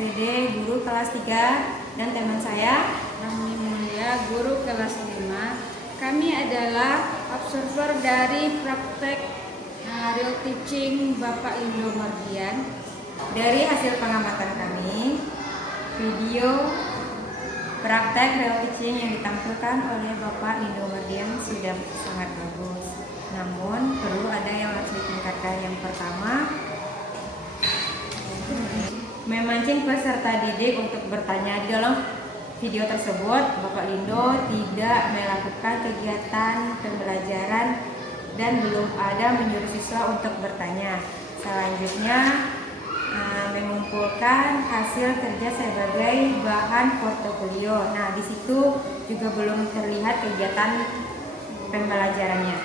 SPD guru kelas 3 dan teman saya Rahmi Mulia, guru kelas 5. Kami adalah observer dari praktek real teaching Bapak Lindo Mardian. dari hasil pengamatan kami. Video praktek real teaching yang ditampilkan oleh Bapak Lindo Mardian sudah sangat bagus. Namun perlu ada yang harus ditingkatkan. Yang pertama, memancing peserta didik untuk bertanya. Di dalam video tersebut, Bapak Lindo tidak melakukan kegiatan pembelajaran dan belum ada menyuruh siswa untuk bertanya. Selanjutnya, mengumpulkan hasil kerja sebagai bahan portofolio. Nah, di situ juga belum terlihat kegiatan pembelajarannya.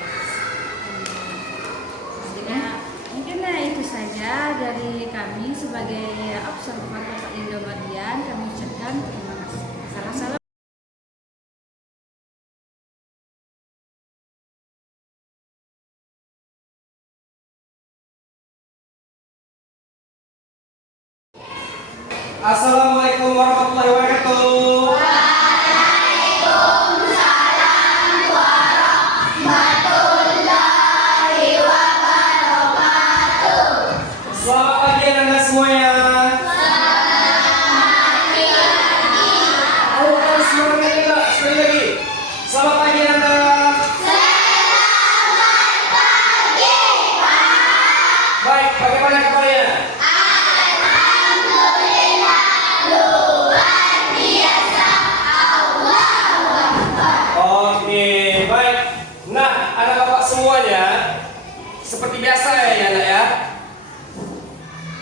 Mungkin itu saja dari kami sebagai observer Bapak Lindo Mardian. Kami ucapkan terima kasih. Salam-salam. Assalamualaikum warahmatullahi wabarakatuh. Waalaikumsalam warahmatullahi wabarakatuh. Selamat pagi anak-anak semuanya. Ayo kita semuanya juga sekali lagi. Selamat pagi anak-anak. Selamat pagi, Pak. Baik, bagaimana kabarnya? Alhamdulillah, luar biasa. Allahu Akbar. Oke, baik. Nah, anak bapak semuanya, seperti biasa ya anak ya.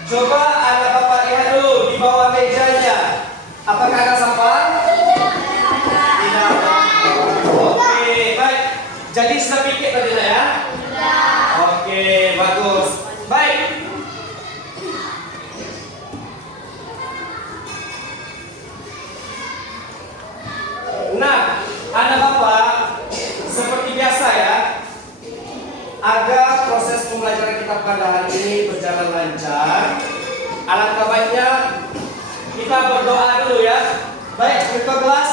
Coba anak bapak lihat dulu di bawah mejanya. Apakah ada sampah? Tidak. Oke, baik. Jadi sudah pikir tadi lah ya? Oke, bagus. Baik. Nah, anak bapak, seperti biasa ya, agar proses pembelajaran kita pada hari ini berjalan lancar, alangkah baiknya kita berdoa dulu ya. Baik, ketua kelas.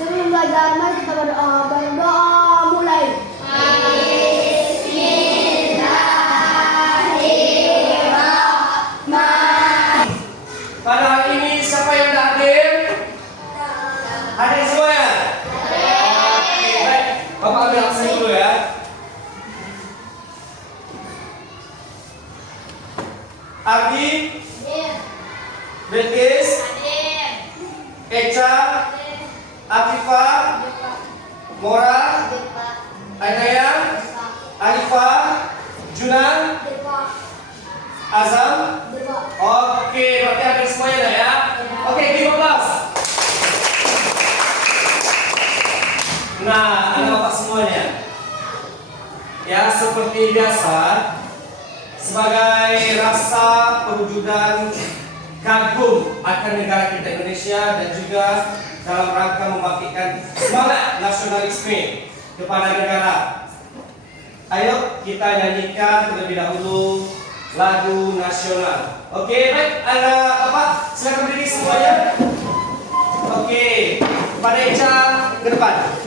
Sebelum belajar, mari kita berdoa mulai. Pada hari ini siapa yang sudah hadir? Hadir semua ya? Oke, baik. Bapak ambil absen dulu ya. Ardi, Bilqis, Eca, Afifah, Mora, Ainaya, Arifah, Junan, Azam. Oke, berarti hadir semuanya lah ya. Oke, 15. Nah, anak bapak semuanya, ya seperti biasa, sebagai rasa perwujudan kagum akan negara kita Indonesia dan juga dalam rangka membangkitkan semangat nasionalisme kepada negara, ayo kita nyanyikan terlebih dahulu lagu nasional. Oke, baik, anak bapak silakan berdiri semuanya. Oke, pada Eca ke depan.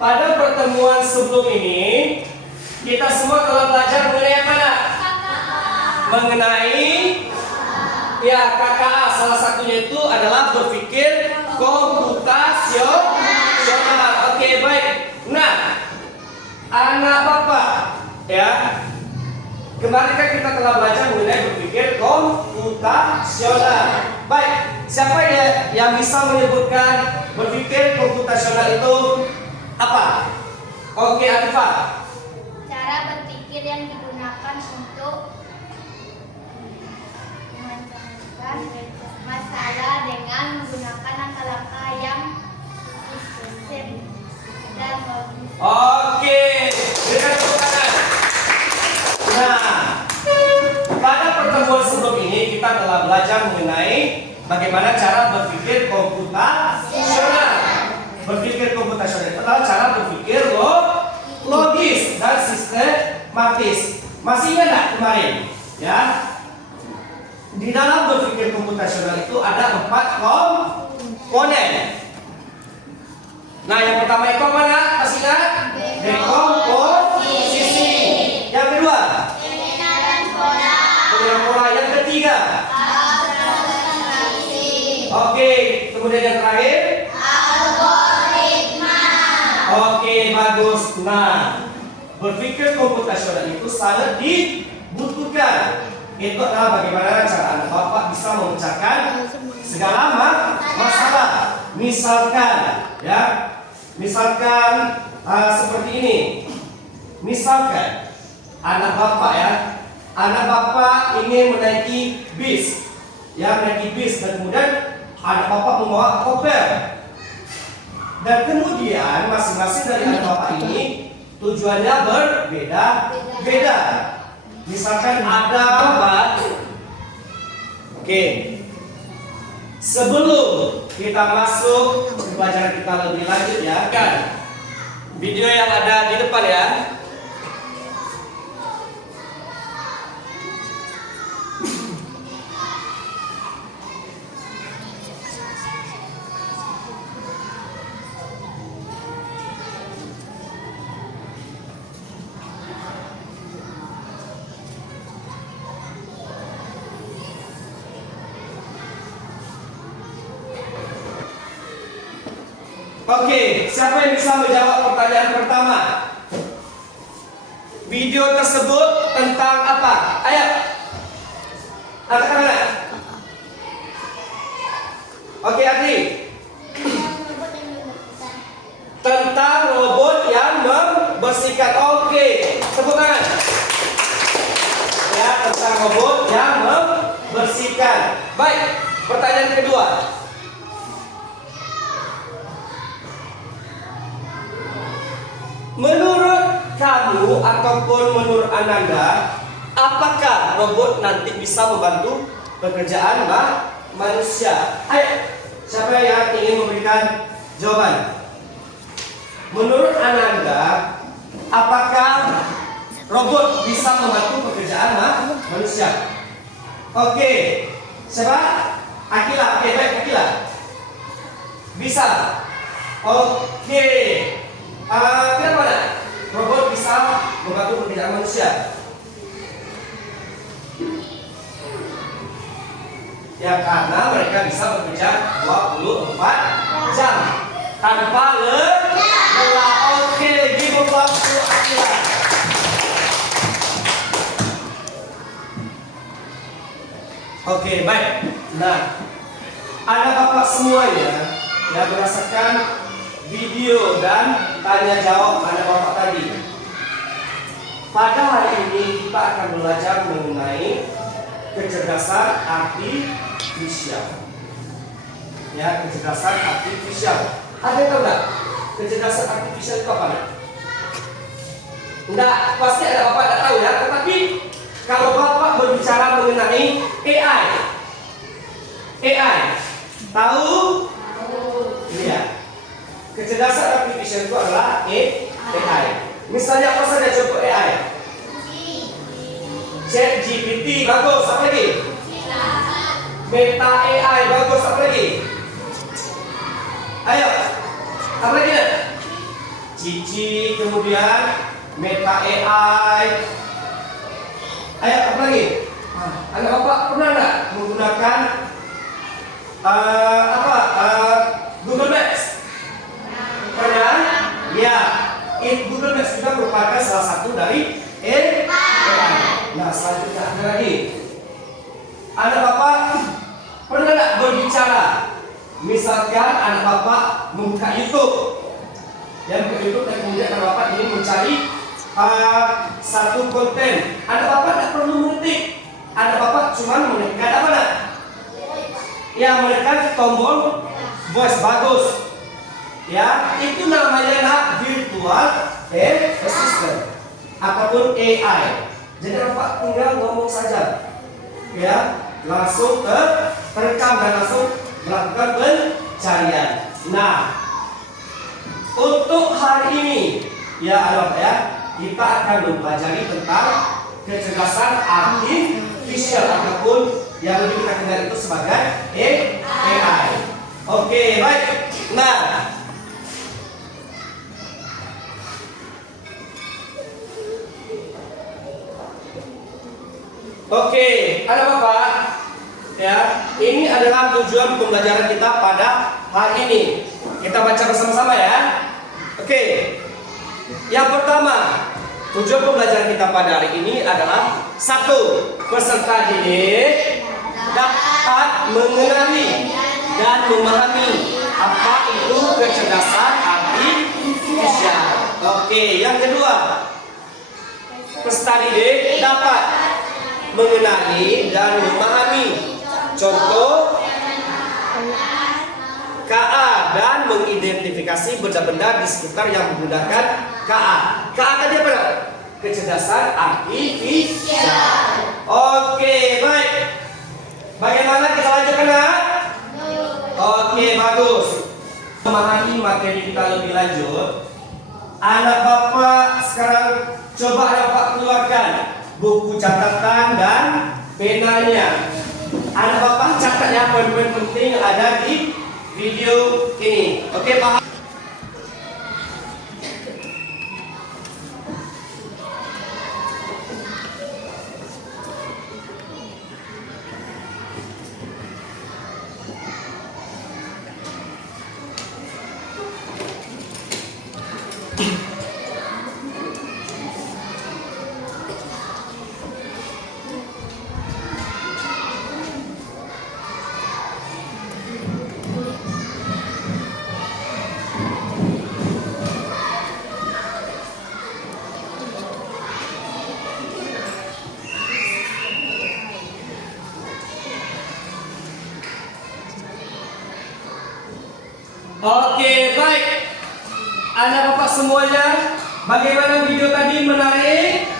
Pada pertemuan sebelum ini, kita semua telah belajar mengenai apa nak? Mengenai ya KKA. Salah satunya itu adalah berpikir komputasional. Oke, baik. Nah, anak bapak ya, kemarin kan kita telah belajar mengenai berpikir komputasional. Baik, siapa yang bisa menyebutkan berpikir komputasional itu apa? Oke, Arifah. Cara berpikir yang digunakan untuk menyelesaikan masalah dengan menggunakan langkah-langkah yang sistematis dan logis. Oke, berikan tepuk tangan. Nah, pada pertemuan sebelum ini kita telah belajar mengenai bagaimana cara berpikir komputasional. Berpikir komputasional itu adalah cara berpikir logis dan sistematis. Masih ingat nggak kemarin? Ya. Di dalam berpikir komputasional itu ada 4 komponen. Nah, yang pertama itu apa nak? Masih ingat? Dekomposisi. Yang kedua? Pengenalan pola. Pengenalan pola. Yang ketiga? Abstraksi. Oke, kemudian yang terakhir? Algoritma. Oke, bagus. Nah, berpikir komputasional itu sangat dibutuhkan. Itu adalah bagaimana cara anak bapak bisa memecahkan segala masalah. Misalkan seperti ini. Misalkan anak bapak ingin menaiki bis, dan kemudian anak bapak membawa koper. Dan kemudian masing-masing dari anak bapak ini tujuannya berbeda-beda. Misalkan ada bapak. Oke. Sebelum kita masuk ke pelajaran kita lebih lanjut ya, kan video yang ada di depan ya. Oke, siapa yang bisa menjawab pertanyaan pertama? Video tersebut tentang apa? Ayo, angkat tangan. Oke, Adri. Tentang robot yang membersihkan. Oke, tepuk tangan. Ya, tentang robot yang membersihkan. Baik, pertanyaan kedua. Menurut kamu ataupun menurut Ananda, apakah robot nanti bisa membantu pekerjaan manusia? Ayo, siapa yang ingin memberikan jawaban? Menurut Ananda, apakah robot bisa membantu pekerjaan manusia? Oke, siapa? Akila. Oke, baik Akila. Bisa. Oke. Kenapa nak? Robot bisa membantu pekerjaan manusia. Ya karena mereka bisa bekerja 24 jam tanpa lelah. Oke, give applause to Akila. Oke, baik. Nah, ada bapak semuanya yang merasakan video dan tanya jawab anak bapak tadi. Pada hari ini kita akan belajar mengenai kecerdasan artifisial. Ya, kecerdasan artifisial. Ada yang tahu nggak? Kecerdasan artifisial itu apa? Enggak, pasti ada bapak tidak tahu ya. Tetapi kalau bapak berbicara mengenai AI, tahu? Iya. Kecerdasan artifisial itu adalah AI. Misalnya apa saja contoh AI? ChatGPT, bagus. Apa lagi? Meta AI, bagus. Apa lagi? Ayo, apa lagi? Cici, kemudian Meta AI. Ayo, apa lagi? Anak bapak pernah nggak menggunakan Google Maps? Pernah? Ya, Google Maps juga merupakan salah satu dari AI. Nah, selanjutnya ada lagi. Anak bapak pernah nggak berbicara Misalkan anak bapak membuka YouTube, dan buka YouTube dan kemudian anak bapak ingin mencari satu konten. Anak bapak tidak perlu mengetik, anak bapak cuma menekan apa nak? Ya, menekan tombol voice bagus. Ya, itu namanya nak virtual assistant ataupun AI. Jadi bapak tinggal ngomong saja, ya, langsung terekam dan langsung melakukan pencarian. Nah, untuk hari ini, ya anak ya, kita akan mempelajari tentang kecerdasan artifisial ataupun yang lebih kita kenal itu sebagai AI. Oke, baik. Nah, oke, anak bapak, ya, ini adalah tujuan pembelajaran kita pada hari ini. Kita baca bersama-sama ya. Oke, yang pertama, tujuan pembelajaran kita pada hari ini adalah satu, peserta didik dapat mengenali dan memahami apa itu kecerdasan artifisial. Oke, yang kedua, peserta didik dapat mengenali dan memahami contoh KA dan mengidentifikasi benda-benda di sekitar yang menggunakan KA. KA tadi apa? Kecerdasan artifisial. Oke, baik. Bagaimana kita lanjutkan nak? Oke, bagus. Memahami materi kita lebih lanjut, anak bapak sekarang coba anak bapak keluarkan buku catatan dan penanya. Anak bapak catat ya poin-poin penting yang ada di video ini. Oke, paham? Oke, baik. Anak bapak semuanya, bagaimana video tadi? Menarik?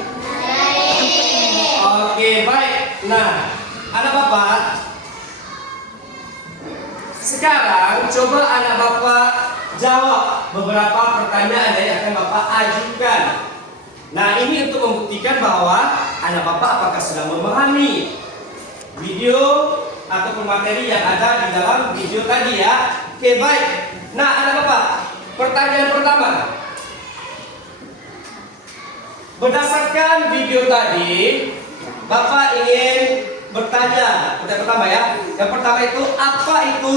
Oke, baik. Nah, anak bapak, sekarang coba anak bapak jawab beberapa pertanyaan yang akan bapak ajukan. Nah, ini untuk membuktikan bahwa anak bapak apakah sudah memahami video ataupun materi yang ada di dalam video tadi ya. Oke, baik. Nah, anak bapak, pertanyaan pertama. Berdasarkan video tadi, bapak ingin bertanya. Pertanyaan pertama ya. Yang pertama itu, apa itu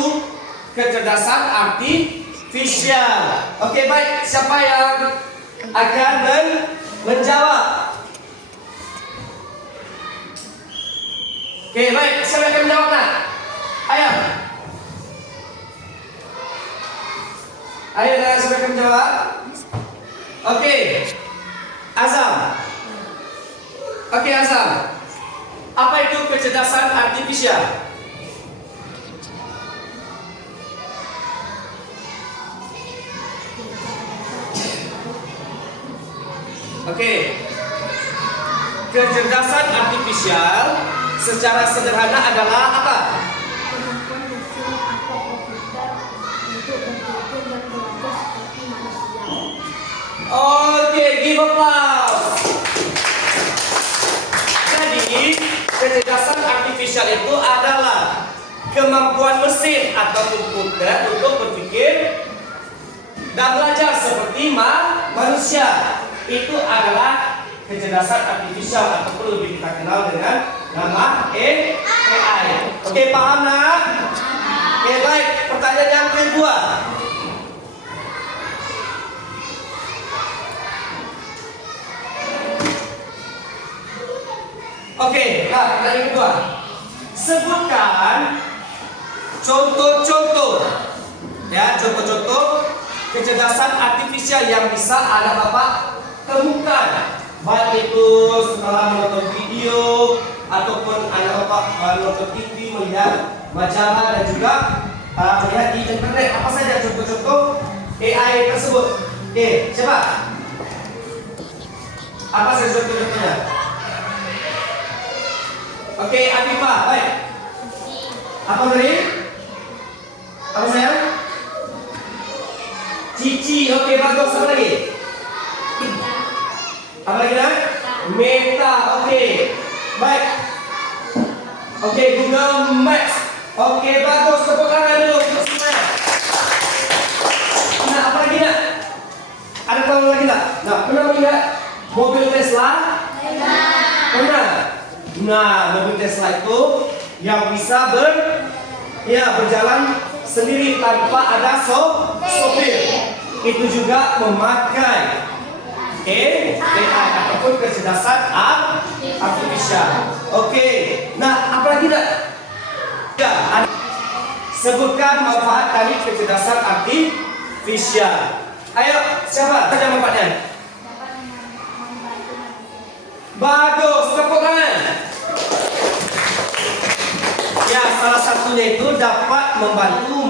kecerdasan artifisial? Oke, baik. Siapa yang akan menjawab? Oke, baik. Siapa yang akan menjawab nak? Ayo. Ayo, dan siapa yang akan menjawab? Oke. Azam. Oke, Azam. Apa itu kecerdasan artifisial? Oke. Kecerdasan artifisial secara sederhana adalah apa? Kemampuan mesin atau komputer untuk berpikir dan belajar seperti manusia. Oke, give applause. Jadi, kecerdasan artifisial itu adalah kemampuan mesin atau komputer untuk berpikir dan belajar seperti manusia. Itu adalah kecerdasan artifisial ataupun lebih kita kenal dengan nama AI. Oke, paham nak? Oke, baik. Pertanyaan yang kedua. Oke, nah, pertanyaan kedua. Sebutkan contoh-contoh. Ya, contoh-contoh kecerdasan artifisial yang bisa anak bapak temukan. Baik itu setelah menonton video ataupun anak bapak menonton TV, melihat majalah dan juga melihat di internet. Apa saja contoh-contoh AI tersebut? Oke, siapa? Apa saja contoh-contohnya? Oke, Afifah, baik. Apa tadi? Apa sayang? Cici, oke bagus. Apa lagi? Apa lagi nak? Meta, oke. Baik. Oke, Google Maps. Oke, bagus. Tepuk tangan dulu untuk semua. Nah, apa lagi nak? Ada tahu lagi tak? Nah, pernah melihat mobil Tesla? Pernah. Nah, mobil Tesla itu yang bisa berjalan sendiri tanpa ada sopir. Itu juga memakai AI ataupun kecerdasan artifisial. Oke. Nah, apa lagi nak? Sebutkan manfaat dari kecerdasan artifisial. Ayo, siapa saja manfaatnya? Bagus, tepuk tangan. Ya, salah satunya itu dapat membantu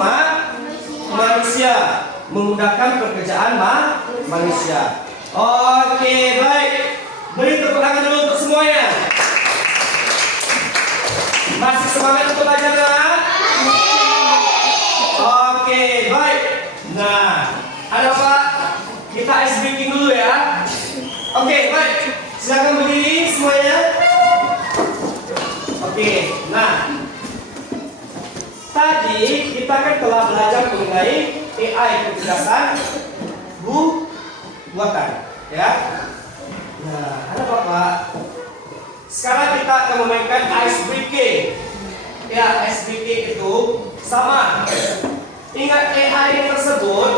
manusia, memudahkan pekerjaan manusia. Oke, baik. Beri tepuk tangan dulu untuk semuanya. Masih semangat untuk belajar kan? Oke, baik. Nah, ada apa? Kita ice breaking dulu ya. Oke, baik. Silakan berdiri semuanya. Oke, nah. Tadi kita kan telah belajar mengenai AI kecerdasan buatan, ya. Nah, ada Bapak. Sekarang kita akan memainkan ice breaking. Ya, ice breaking itu sama. Ingat AI tersebut,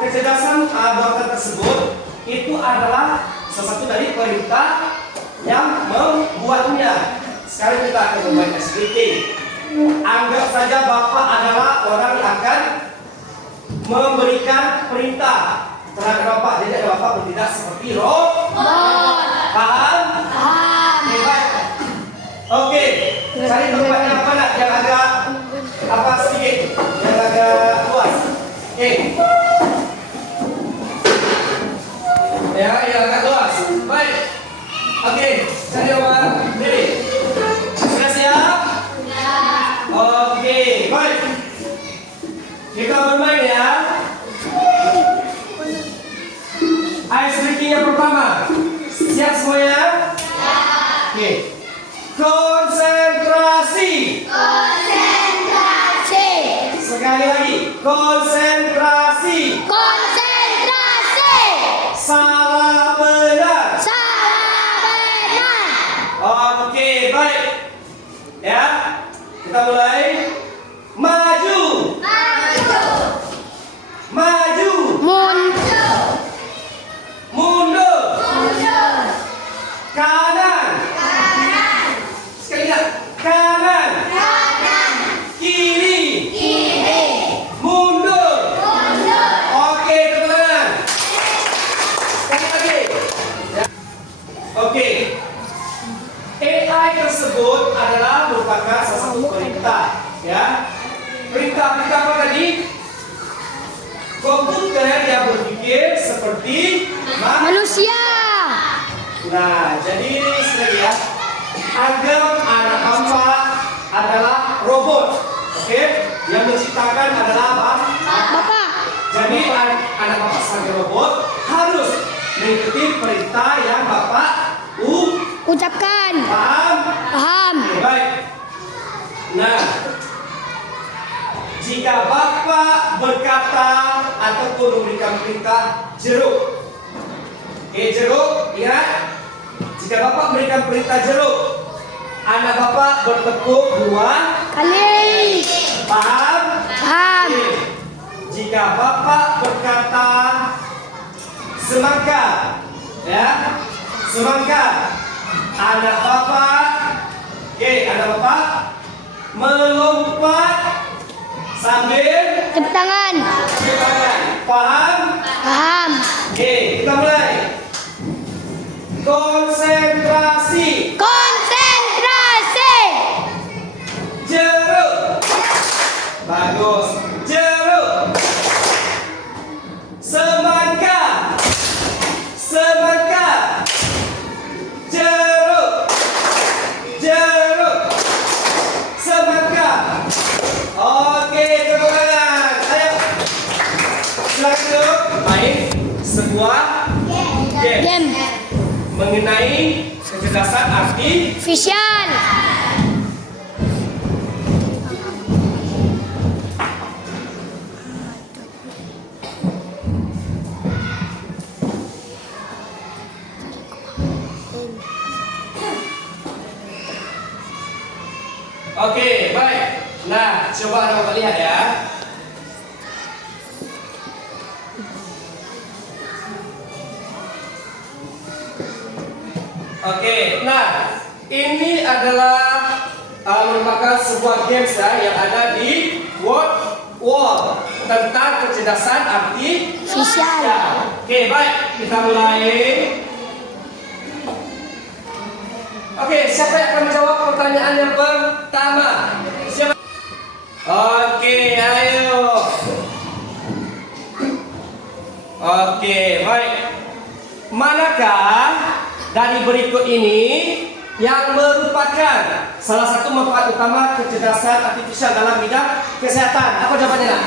kecerdasan buatan tersebut itu adalah salah satu dari perintah yang membuatnya. Sekarang kita akan memainkan ice breaking. Anggap saja Bapak adalah orang yang akan memberikan perintah terhadap Bapak. Jadi Bapak bertindak seperti robot. Paham? Baik. Oke. Cari tempat yang mana yang agak sedikit, yang agak luas. Oke. Ya, yang agak luas. Baik. Oke. Cari orang diri. Sudah siap? Oke, baik. Kita bermain ya. Ice breaking yang pertama. Siap semuanya? Oke. Konsentrasi. Sekali lagi. Konsentrasi. Salah benar. Oke, baik. Ya. Kita mulai. Maju. Mundur. Kanan. Sekali lagi. Kanan. Kiri. Mundur. Oke, tepuk tangan. Sekali lagi. Ya. Oke. AI tersebut adalah merupakan salah satu perintah, ya. Perintah apa tadi? Komputer yang berpikir seperti Manusia. Nah, jadi sekali ya, anggap anak Bapak adalah robot, oke? Yang menciptakan adalah Bapak. Jadi anak Bapak sebagai robot harus mengikuti perintah yang Bapak Ucapkan. paham? Oke, baik. Nah, jika Bapak berkata ataupun memberikan perintah jeruk, oke, jeruk, ingat. Jika Bapak memberikan perintah jeruk, anak Bapak bertepuk 2 kali. Paham? Oke. Jika Bapak berkata semangka, ya, semangka, anak Bapak melompat Sambil Tepuk tangan. paham? Paham. Oke, kita mulai. Konsentrasi. Konsentrasi. Jeruk. Bagus. Jeruk. Semangka. Semangka. Jeruk. Jeruk. Semangka. Oke, tepuk tangan. Ayo. Silakan duduk. Main sebuah game Game. mengenai kecerdasan Artificial. Oke, baik. Nah, coba Anda lihat ya. Oke, nah ini adalah merupakan sebuah games ya yang ada di Word Wall tentang kecerdasan artifisial. Oke, baik, kita mulai. Oke, siapa yang akan menjawab pertanyaan yang pertama? Siapa? Oke, ayo. Oke, baik. Manakah dari berikut ini yang merupakan salah satu manfaat utama kecerdasan artifisial dalam bidang kesehatan? Apa jawabannya nak?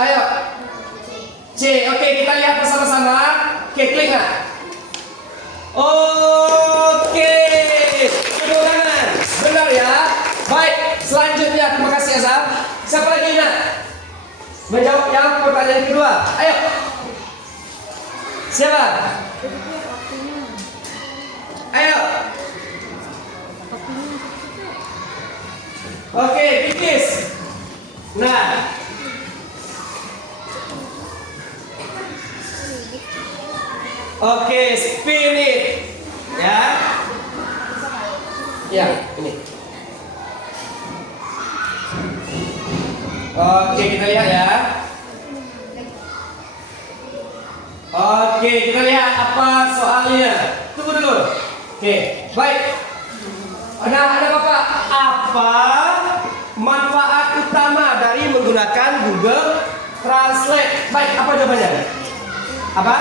Ayo. C. Oke, kita lihat bersama-sama. Oke, klik nak. Oke. Tepuk tangan. Benar ya. Baik, selanjutnya terima kasih Azam. Siapa lagi nak? Menjawab yang pertanyaan kedua. Ayo. Siapa? Ayo. Oke, pikis. Nah. Oke, spirit. Ya. Ya, ini. Oke, kita lihat ya. Oke, kita lihat apa soalnya. Tunggu dulu. Oke, baik. Ada Bapak. Apa manfaat utama dari menggunakan Google Translate? Baik, apa jawabannya? Apa?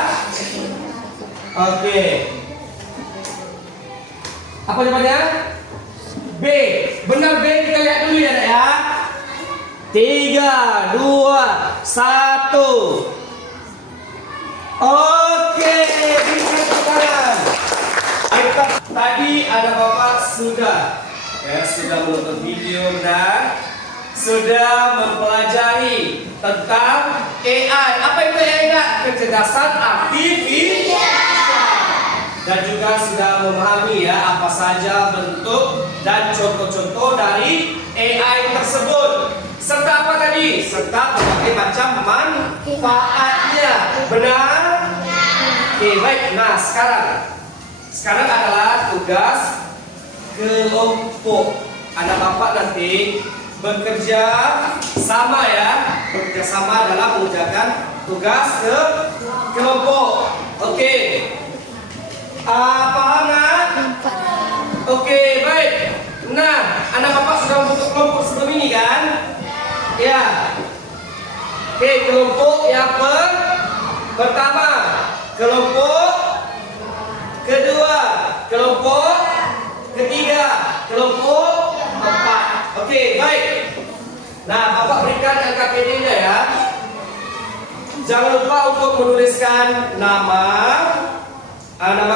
Oke. Apa jawabannya? B. Benar B, kita lihat dulu ya, Nak ya. 3, 2, 1. Oke, bisa sekarang. Tadi ada Bapak sudah menonton video dan sudah mempelajari tentang AI. Apa itu AI? Kecerdasan artifisial. Dan juga sudah memahami ya apa saja bentuk dan contoh-contoh dari AI tersebut. Serta apa tadi? Serta berbagai macam manfaatnya. Benar? Oke, baik. Nah, sekarang adalah tugas kelompok. Ada Bapak nanti bekerja sama ya, bekerja sama dalam mengerjakan tugas kelompok. Oke. Paham nak? Oke, baik. Nah, anak Bapak sudah membentuk kelompok sebelum ini kan? Ya. Oke, kelompok yang pertama, kelompok kedua, kelompok ketiga, kelompok empat. Oke, baik. Nah, Bapak berikan LKPD-nya ya. Jangan lupa untuk menuliskan nama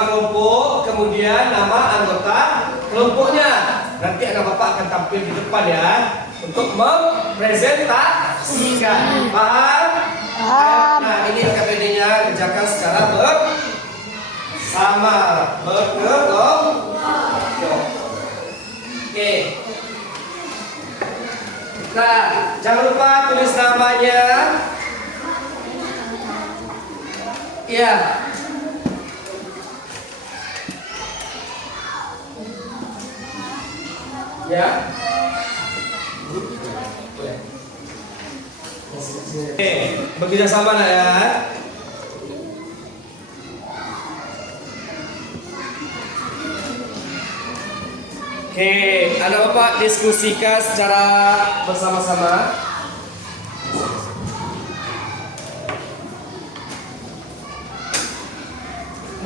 kelompok, kemudian nama anggota kelompoknya. Nanti anak Bapak akan tampil di depan ya untuk mempresentasikan. Paham? Paham. Nah, ini LKPD-nya kerjakan secara bersama, berkelompok. Oke. Nah, jangan lupa tulis namanya. Iya. Ya. Oke, bekerja sama lah ya. Oke, anak bapak diskusikan secara bersama-sama.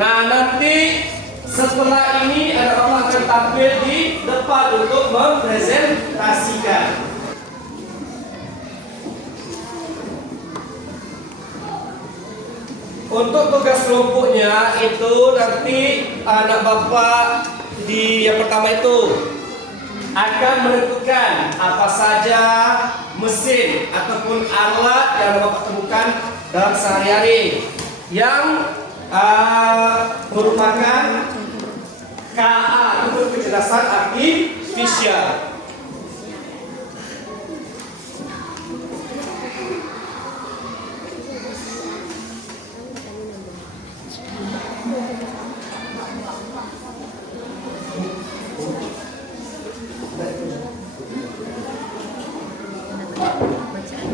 Nah, nanti setelah ini anak bapak akan tampil di depan untuk mempresentasikan. Untuk tugas kelompoknya itu nanti anak bapak di yang pertama itu akan menentukan apa saja mesin ataupun alat yang anak bapak temukan dalam sehari-hari yang merupakan KA untuk kecerdasan artifisial.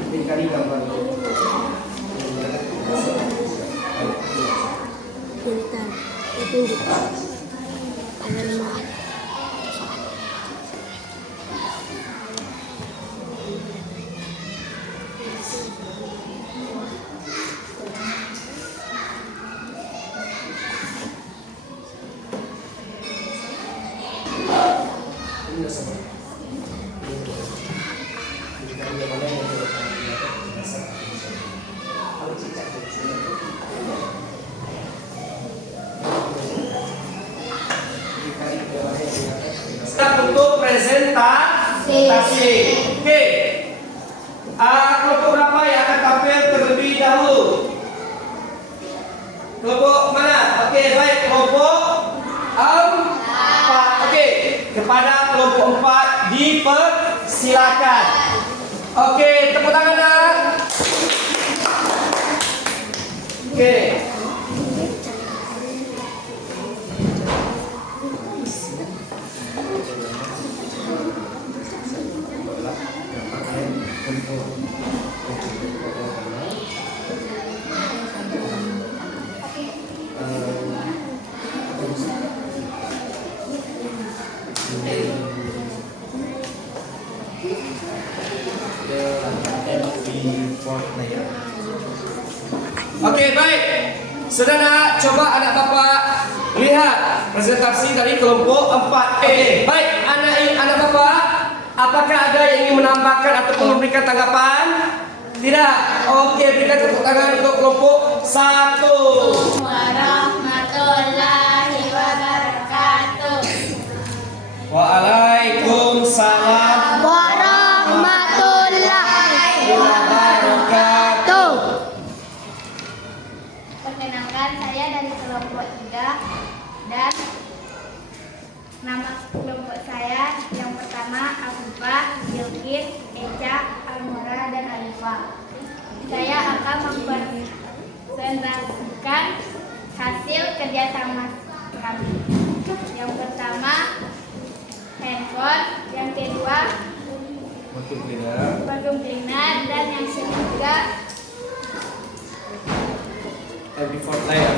Dikali gambar. Untuk presentasi. Oke. Kelompok berapa yang akan tampil terlebih dahulu? Kelompok mana? Oke, baik. Kelompok 4. Oke. Kepada kelompok 4 dipersilakan. Oke, tepuk tangan dah. Oke. Oke, baik. Saudara, coba anak bapak lihat presentasi dari kelompok 4. Baik, anak bapak, apakah ada yang ingin menambahkan ataupun memberikan tanggapan? Tidak. Oke, berikan tepuk tangan untuk kelompok 1. Warahmatullahi wabarakatuh. Waalaikumsalam Warahmatullahi wabarakatuh. Perkenalkan, saya dari kelompok 3 dan nama kelompok saya yang pertama Afifah, Yilkis, Eca, Almora, dan Alifah. Saya akan mempresentasikan hasil kerjasama kami. Yang pertama handphone, yang kedua vacuum cleaner, dan yang ketiga MP4 player.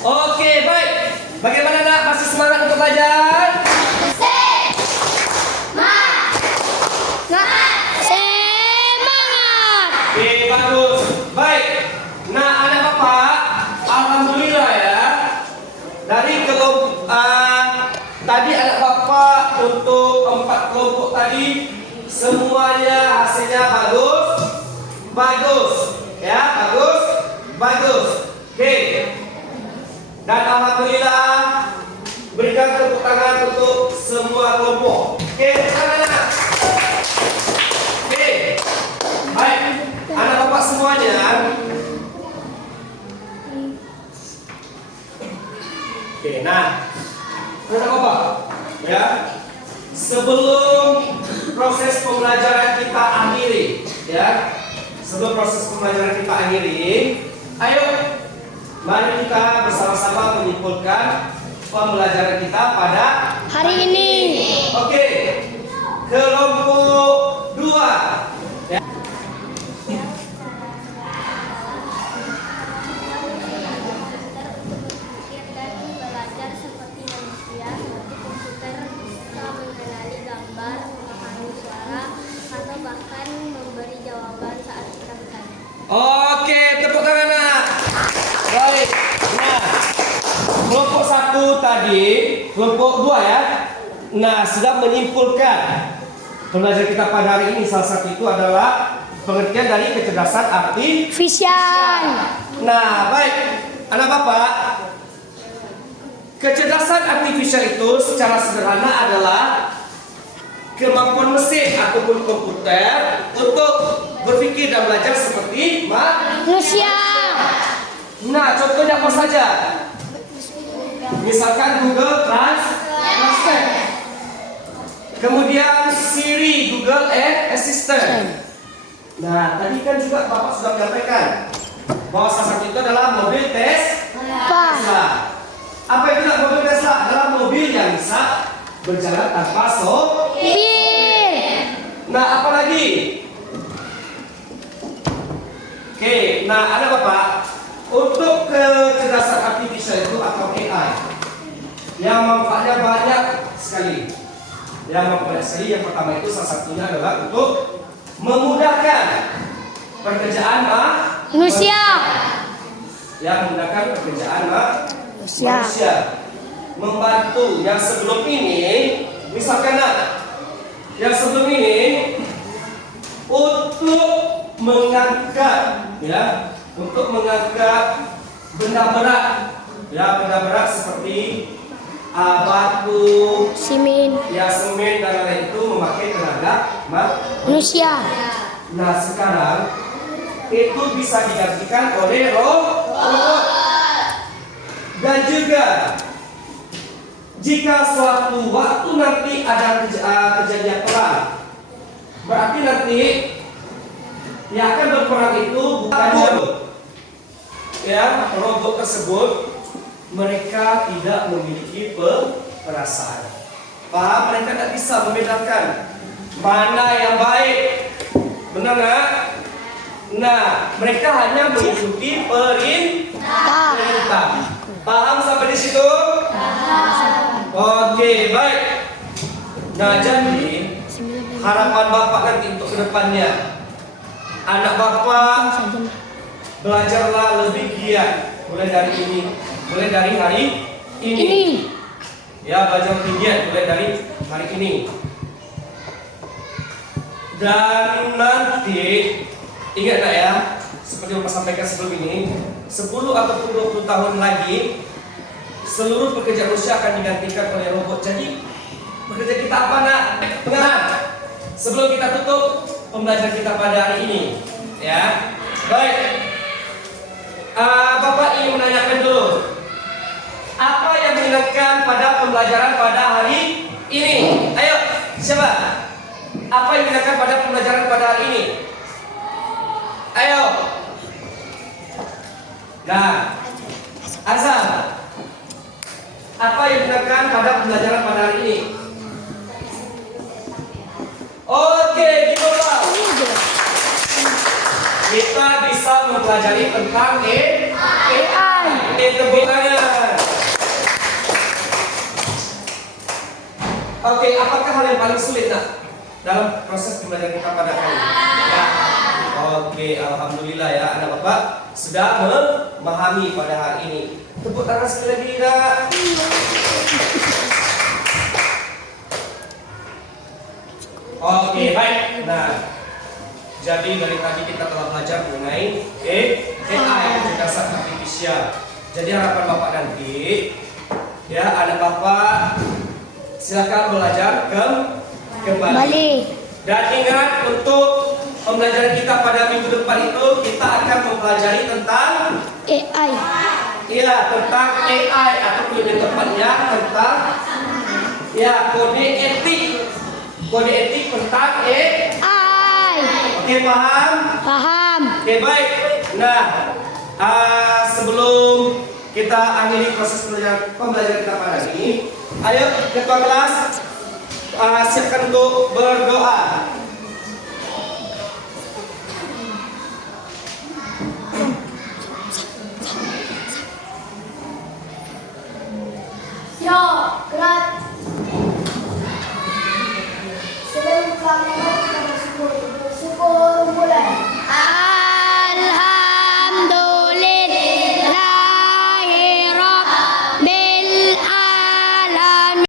Oke, baik. Bagaimana nak? Masih semangat untuk belajar? Semangat. Oke, bagus. Baik. Nah, anak bapak, alhamdulillah ya. Dari kelompok tadi anak bapak untuk 4 kelompok tadi semuanya hasilnya bagus. Bagus. Ya, bagus. Bagus. Oke. Dan alhamdulillah berikan tepuk tangan untuk semua kelompok. Oke, tepuk tangan. Oke. Baik. Anak bapak semuanya. Oke, nah. Anak bapak, ya. Sebelum proses pembelajaran kita akhiri, ya. Sebelum proses pembelajaran kita akhiri, ayo mari kita bersama-sama menyimpulkan pembelajaran kita pada Hari ini. Oke. Kelompok 2. Ya. Berpikir dan belajar seperti manusia, seperti komputer bisa mengenali gambar, memahami suara, atau bahkan memberi jawaban saat kita bertanya. Oke, tepuk tangan nak. Baik. Nah, kelompok 1 tadi, kelompok 2 ya. Nah, sudah menyimpulkan pembelajaran kita pada hari ini salah satu itu adalah pengertian dari kecerdasan artifisial. Nah, baik. Anak Bapak, kecerdasan artifisial itu secara sederhana adalah kemampuan mesin ataupun komputer untuk berpikir dan belajar seperti manusia. Nah, contohnya apa saja? Misalkan Google Translate. Kemudian Siri, Google Assistant. Nah, tadi kan juga Bapak sudah menyampaikan bahwa salah satu itu adalah mobil Tesla. Apa itu mobil Tesla? Adalah mobil yang bisa berjalan tanpa sopir. Nah, apa lagi? Oke, nah ada Bapak, untuk kecerdasan artifisial itu atau AI yang manfaatnya banyak sekali. Yang pertama itu salah satunya adalah untuk memudahkan pekerjaan manusia. Yang memudahkan pekerjaan manusia. Membantu yang sebelum ini, misalkan yang sebelum ini untuk mengangkat benda berat seperti batu, semen dan lain itu memakai tenaga manusia. Nah, sekarang itu bisa digantikan oleh robot. Dan juga jika suatu waktu nanti ada kejadian perang, berarti nanti yang akan berperang itu bukan robot. Ya, robot tersebut mereka tidak memiliki perasaan. Paham? Mereka tidak bisa membedakan mana yang baik. Benar nggak? Nah, mereka hanya mengikuti perintah. Paham sampai di situ? Oke, baik. Nah, jadi harapan Bapak nanti untuk kedepannya, anak Bapak belajarlah lebih giat mulai dari hari ini. Ya, belajar lebih giat mulai dari hari ini. Dan nanti ingat nggak ya, seperti yang Bapak sampaikan sebelum ini, 10 ataupun 20 tahun lagi seluruh pekerjaan manusia akan digantikan oleh robot. Jadi pekerjaan kita apa nak? Pengahan. Sebelum kita tutup pembelajaran kita pada hari ini, ya. Baik. Bapak ingin menanyakan dulu, apa yang menyenangkan pada pembelajaran pada hari ini? Ayo, siapa? Apa yang menyenangkan pada pembelajaran pada hari ini? Ayo. Nah, Azam, apa yang menyenangkan pada pembelajaran pada hari ini? Oke, gimana? Kita bisa mempelajari tentang AI. Tepuk tangan. Oke, apakah hal yang paling sulit nak dalam proses pembelajaran kita pada hari ini? Ya. Oke, alhamdulillah ya anak Bapak sudah memahami pada hari ini. Tepuk tangan sekali lagi nak. Oke, baik. Nah, jadi dari tadi kita telah belajar mengenai AI, kecerdasan artifisial. Jadi harapan Bapak nanti, ya anak Bapak silakan belajar kembali. Dan ingat untuk pembelajaran kita pada minggu depan itu kita akan mempelajari tentang AI. Iya, tentang AI atau lebih tepatnya tentang kode etik. Kode etik tentang AI. Oke, paham? Paham. Oke, baik. Nah, sebelum kita akhiri proses pembelajaran kita pada hari ini. Ayo ketua kelas siapkan untuk berdoa.